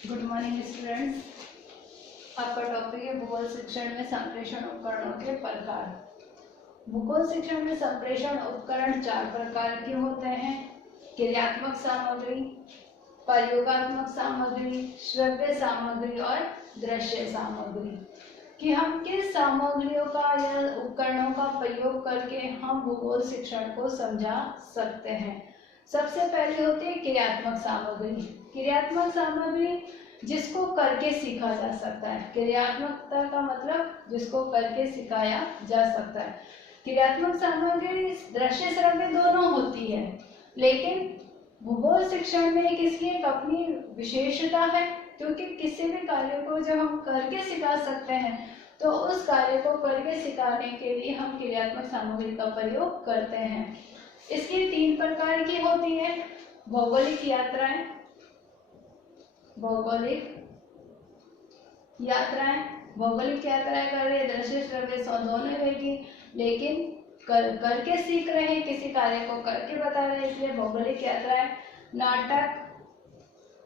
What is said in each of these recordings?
Good morning students. आपका topic है भूगोल शिक्षण में संप्रेषण उपकरणों के प्रकार। भूगोल शिक्षण में संप्रेषण उपकरण चार प्रकार के होते हैं: क्रियात्मक सामग्री, प्रयोगात्मक सामग्री, श्रव्य सामग्री और दृश्य सामग्री। कि हम किस सामग्रियों का या उपकरणों का प्रयोग करके हम भूगोल शिक्षण को समझा सकते हैं। सबसे पहले होती है क्रियात्मक सामग्री। क्रियात्मक सामग्री जिसको करके सीखा जा सकता है। क्रियात्मकता का मतलब जिसको करके सिखाया जा सकता है। क्रियात्मक सामग्री दृश्य श्रव्य दोनों होती है, लेकिन भूगोल शिक्षण में इसकी एक अपनी विशेषता है, क्योंकि किसी भी कार्य को जब हम करके सिखा सकते हैं तो उस कार्य को करके सिखाने के लिए हम क्रियात्मक सामग्री का प्रयोग करते हैं। इसकी तीन प्रकार की होती है: भौगोलिक यात्राएं, भौगोलिक यात्राएं कर रहे, दृश्य श्रव्य दोनों रहेगी, लेकिन करके सीख रहे हैं, किसी कार्य को करके बता रहे हैं, इसलिए भौगोलिक यात्राएं। नाटक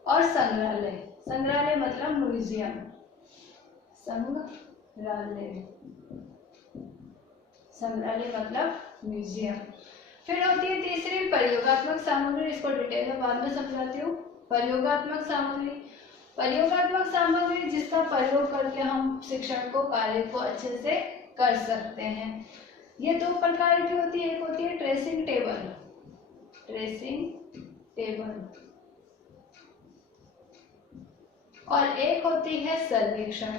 और संग्रहालय। संग्रहालय मतलब म्यूजियम, संग्रहालय मतलब म्यूजियम। फिर होती है तीसरी प्रयोगात्मक सामग्री। इसको डिटेल में बाद में समझाती हूँ। प्रयोगात्मक सामग्री जिसका प्रयोग करके हम शिक्षण को कार्य को अच्छे से कर सकते हैं। ये दो प्रकार की होती है। एक होती है ट्रेसिंग टेबल और एक होती है सर्वेक्षण।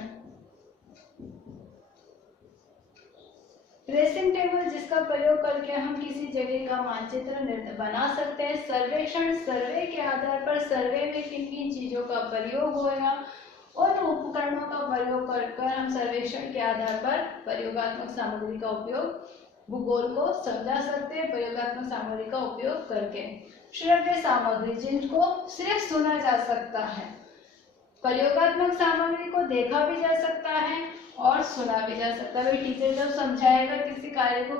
ट्रेसिंग टेबल जिसका प्रयोग करके हम किसी जगह का मानचित्र बना सकते हैं। सर्वेक्षण सर्वे के आधार पर सर्वे में किन किन चीजों का प्रयोग होगा, उन उपकरणों का प्रयोग कर हम सर्वेक्षण के आधार पर प्रयोगात्मक सामग्री का उपयोग भूगोल को समझा सकते हैं, प्रयोगात्मक सामग्री का उपयोग करके। श्रव्य सामग्री जिनको सिर्फ सुना जा सकता है। प्रयोगात्मक सामग्री को देखा भी जा सकता है और सुना भी जा सकता है। टीचर जब समझाएगा, किसी कार्य को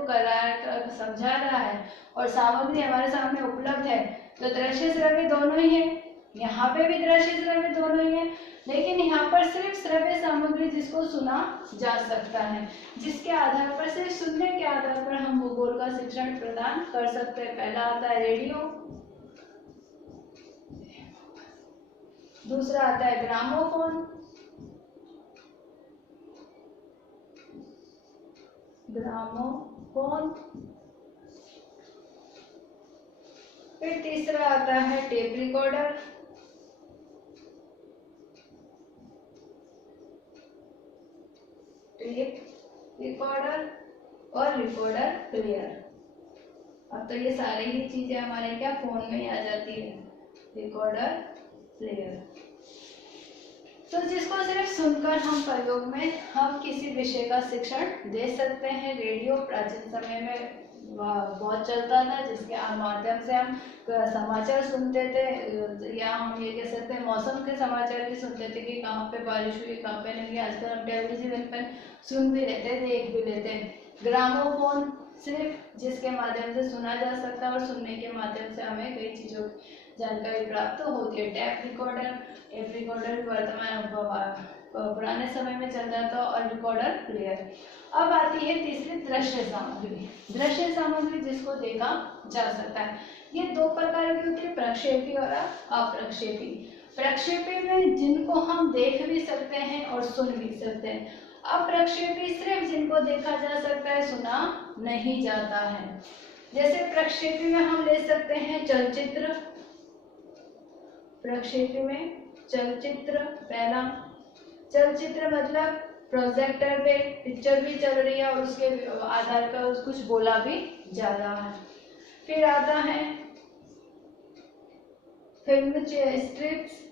समझा रहा है और सामग्री हमारे सामने उपलब्ध है, तो दृश्य श्रव्य दोनों ही है। यहाँ पे भी दृश्य श्रव्य दोनों ही है, लेकिन यहाँ पर सिर्फ श्रव्य सामग्री जिसको सुना जा सकता है, जिसके आधार पर, सिर्फ सुनने के आधार पर हम भूगोल का शिक्षण प्रदान कर सकते हैं। पहला आता है रेडियो, दूसरा आता है ग्रामोफोन, फिर तीसरा आता है टेप रिकॉर्डर, और रिकॉर्डर प्लेयर। अब तो ये सारी ही चीजें हमारे क्या फोन में ही आ जाती है। रिकॉर्डर प्लेयर तो जिसको सिर्फ सुनकर हम प्रयोग में हम किसी विषय का शिक्षण दे सकते हैं। रेडियो प्राचीन समय में बहुत चलता था, जिसके माध्यम से हम समाचार सुनते थे, या हम ये कह सकते हैं मौसम के समाचार भी सुनते थे कि कहाँ पे बारिश हुई, कहाँ पे नहीं। आजकल हम टेलीविजन पर सुन भी लेते, देख भी लेते। ग्रामोफोन सिर्फ जिसके माध्यम से सुना जा सकता है और सुनने के माध्यम से हमें कई चीजों जानकारी प्राप्त होती है। टेप रिकॉर्डर वर्तमान पुराने समय में चल रहा था, और रिकॉर्डर प्लेयर। अब आती है तीसरी दृश्य सामग्री जिसको देखा जा सकता है। ये दो प्रकार की होती है, प्रक्षेपी और अप्रक्षेपी। प्रक्षेपी में जिनको हम देख भी सकते हैं और सुन भी सकते हैं। अप्रक्षेपी सिर्फ जिनको देखा जा सकता है, सुना नहीं जाता है। जैसे प्रक्षेपी में हम ले सकते हैं चलचित्र। प्रक्षेपी में चलचित्र, पहला चलचित्र मतलब प्रोजेक्टर पे पिक्चर भी चल रही है और उसके आधार पर कुछ बोला भी जा रहा है। फिर आता है फिल्म स्ट्रिप्स,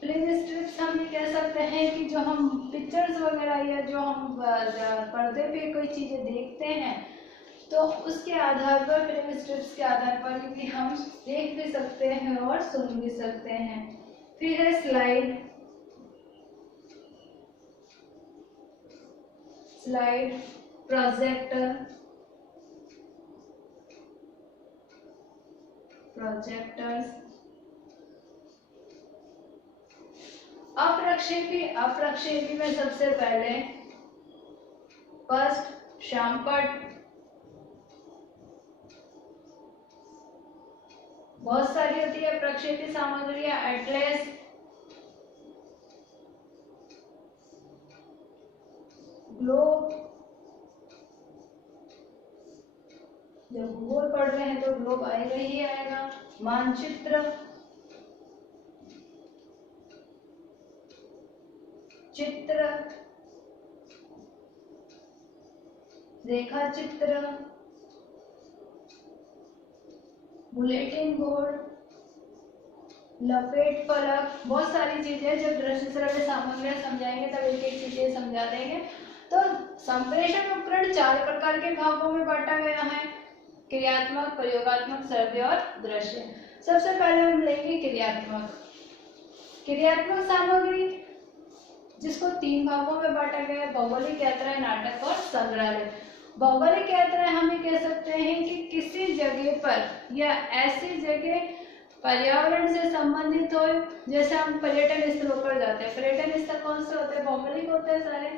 फिल्म स्ट्रिप्स हम ये कह सकते हैं कि जो हम पिक्चर्स वगैरह या जो हम पर्दे पे कोई चीजें देखते हैं, तो उसके आधार पर, फिल्म स्ट्रिप्स के आधार पर क्योंकि हम देख भी सकते हैं और सुन भी सकते हैं। फिर है स्लाइड, प्रोजेक्टर, प्रोजेक्टर्स। अप्रक्षेपी में सबसे पहले फर्स्ट शामपट, बहुत सारी होती है प्रक्षेपी सामग्रियां, एटलस, ग्लोब, जब भूगोल पढ़ रहे हैं तो ग्लोब आएगा ही आएगा, मानचित्र, चित्र, रेखा चित्र, बुलेटिन बोर्ड, लपेट फलक, बहुत सारी चीजें। जब दृश्य श्रव्य सामग्रियां समझाएंगे तब एक एक चीजें समझा देंगे। तो संप्रेषण उपकरण 4 प्रकार के भागों में बांटा गया है, क्रियात्मक, प्रयोगात्मक, श्रव्य और दृश्य। सबसे पहले हम लेंगे क्रियात्मक सामग्री, जिसको 3 भागों में बांटा गया है, भौगोलिक यात्राएं, नाटक और संग्रहालय। भौगोलिक यात्राएं हम ये कह सकते हैं कि किसी जगह पर या ऐसी जगह पर्यावरण से संबंधित हो, जैसे हम पर्यटन स्थलों पर जाते हैं। पर्यटन स्थल कौन से होते हैं? भौगोलिक होते हैं, सारे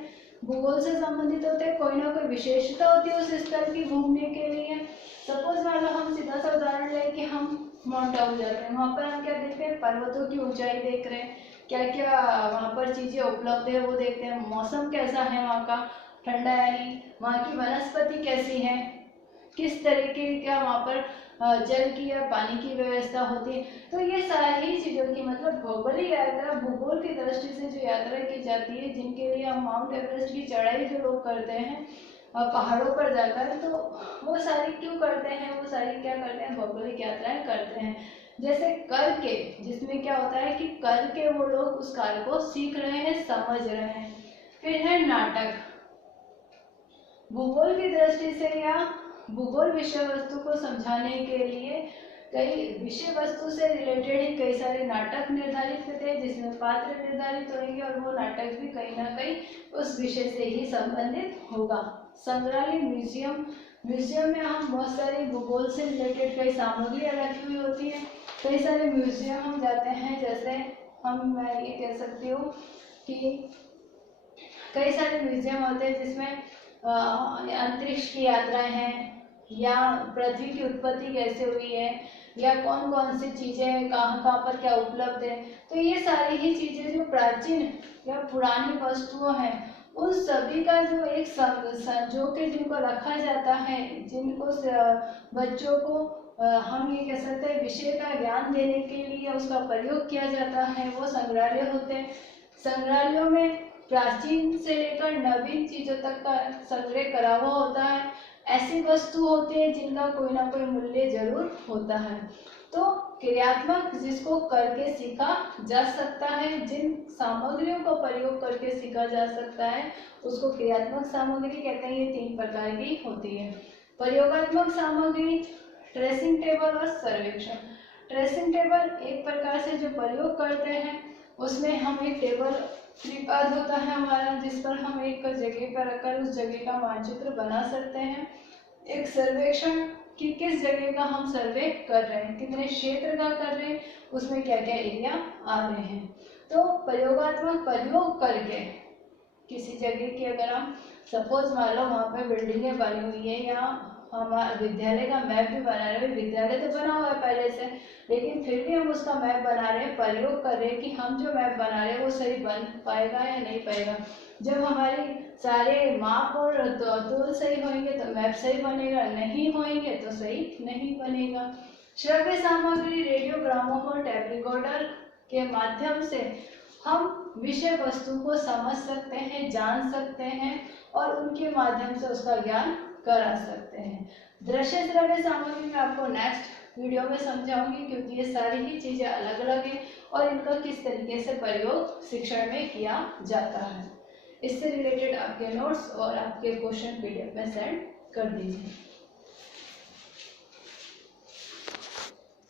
भूगोल से संबंधित होते हैं। कोई ना कोई विशेषता होती है उस स्थल की घूमने के लिए। सपोज मान लो हम सीधा सा उदाहरण लें कि हम माउंट आबू जाते हैं, वहाँ पर हम क्या देखते हैं? पर्वतों की ऊंचाई देख रहे हैं, क्या क्या वहाँ पर चीजें उपलब्ध है वो देखते हैं। मौसम कैसा है वहाँ का, ठंडा है नहीं, वहाँ की वनस्पति कैसी है, किस तरीके का वहाँ पर जल की या पानी की व्यवस्था होती है। तो ये सारी चीजों की मतलब भौगोलिक यात्रा, भूगोल की दृष्टि से जो यात्रा की जाती है, जिनके लिए हम माउंट एवरेस्ट की चढ़ाई जो लोग करते हैं पहाड़ों पर जाकर, तो वो सारी क्यों करते हैं? वो सारी क्या करते हैं? भौगोलिक यात्राएं करते हैं। जैसे कर के, जिसमें क्या होता है कि कर के वो लोग उस कार्य को सीख रहे हैं, समझ रहे हैं। फिर है नाटक, भूगोल की दृष्टि से या भूगोल विषय वस्तु को समझाने के लिए कई विषय वस्तु से रिलेटेड ही कई सारे नाटक निर्धारित होते हैं, जिसमें पात्र निर्धारित होंगे और वो नाटक भी कहीं ना कहीं उस विषय से ही संबंधित होगा। संग्रहालय, म्यूजियम में हम बहुत सारी भूगोल से रिलेटेड कई सामग्रियां रखी हुई होती है। कई सारे म्यूजियम हम जाते हैं, जैसे मैं ये कह सकती हूँ कि कई सारे म्यूजियम होते हैं जिसमें अंतरिक्ष की यात्राएं हैं, या पृथ्वी की उत्पत्ति कैसे हुई है, या कौन कौन सी चीजें कहाँ पर क्या उपलब्ध है। तो ये सारी ही चीजें जो प्राचीन या पुरानी वस्तुओं हैं, उन सभी का जो एक संजो के जिनको रखा जाता है, जिनको बच्चों को हम ये कह सकते हैं विषय का ज्ञान देने के लिए उसका प्रयोग किया जाता है, वो संग्रहालय होते हैं। संग्रहालयों में प्राचीन से लेकर नवीन चीजों तक का संग्रह करा हुआ होता है। ऐसी वस्तु होती है जिनका कोई ना कोई मूल्य जरूर होता है। तो क्रियात्मक, जिसको करके सीखा जा सकता है, जिन सामग्रियों का प्रयोग करके सीखा जा सकता है, उसको क्रियात्मक सामग्री कहते हैं। ये 3 प्रकार की होती है। प्रयोगात्मक सामग्री, ट्रेसिंग टेबल और सर्वेक्षण। ट्रेसिंग टेबल एक प्रकार से जो प्रयोग करते हैं, उसमें हम एक टेबल त्रिपाद होता है हमारा, जिस पर हम एक जगह पर रखकर उस जगह का मानचित्र बना सकते हैं। एक सर्वेक्षण कि किस जगह का हम सर्वे कर रहे हैं, कितने क्षेत्र का कर रहे हैं, उसमें क्या क्या एरिया आ रहे हैं। तो प्रयोगात्मक प्रयोग करके किसी जगह की, अगर हम सपोज मान लो वहाँ पे बिल्डिंगें बनी हुई है, या हमारा विद्यालय का मैप भी बना रहे हैं, विद्यालय तो बना हुआ है पहले से, लेकिन फिर भी हम उसका मैप बना रहे हैं, प्रयोग कर रहे हैं कि हम जो मैप बना रहे हैं वो सही बन पाएगा या नहीं पाएगा। जब हमारे सारे माप और तोल सही होंगे तो मैप सही बनेगा, नहीं होंगे तो सही नहीं बनेगा। श्रव्य सामग्री, रेडियो, ग्रामोफोन, टेप रिकॉर्डर के माध्यम से हम विषय वस्तु को समझ सकते हैं, जान सकते हैं और उनके माध्यम से उसका ज्ञान करा सकते हैं। दृश्य श्रव्य सामग्री में आपको नेक्स्ट वीडियो में समझाऊंगी, क्योंकि ये सारी ही चीजें अलग अलग हैं और इनका किस तरीके से प्रयोग शिक्षण में किया जाता है। इससे रिलेटेड आपके नोट्स और आपके क्वेश्चन PDF में सेंड कर दीजिए।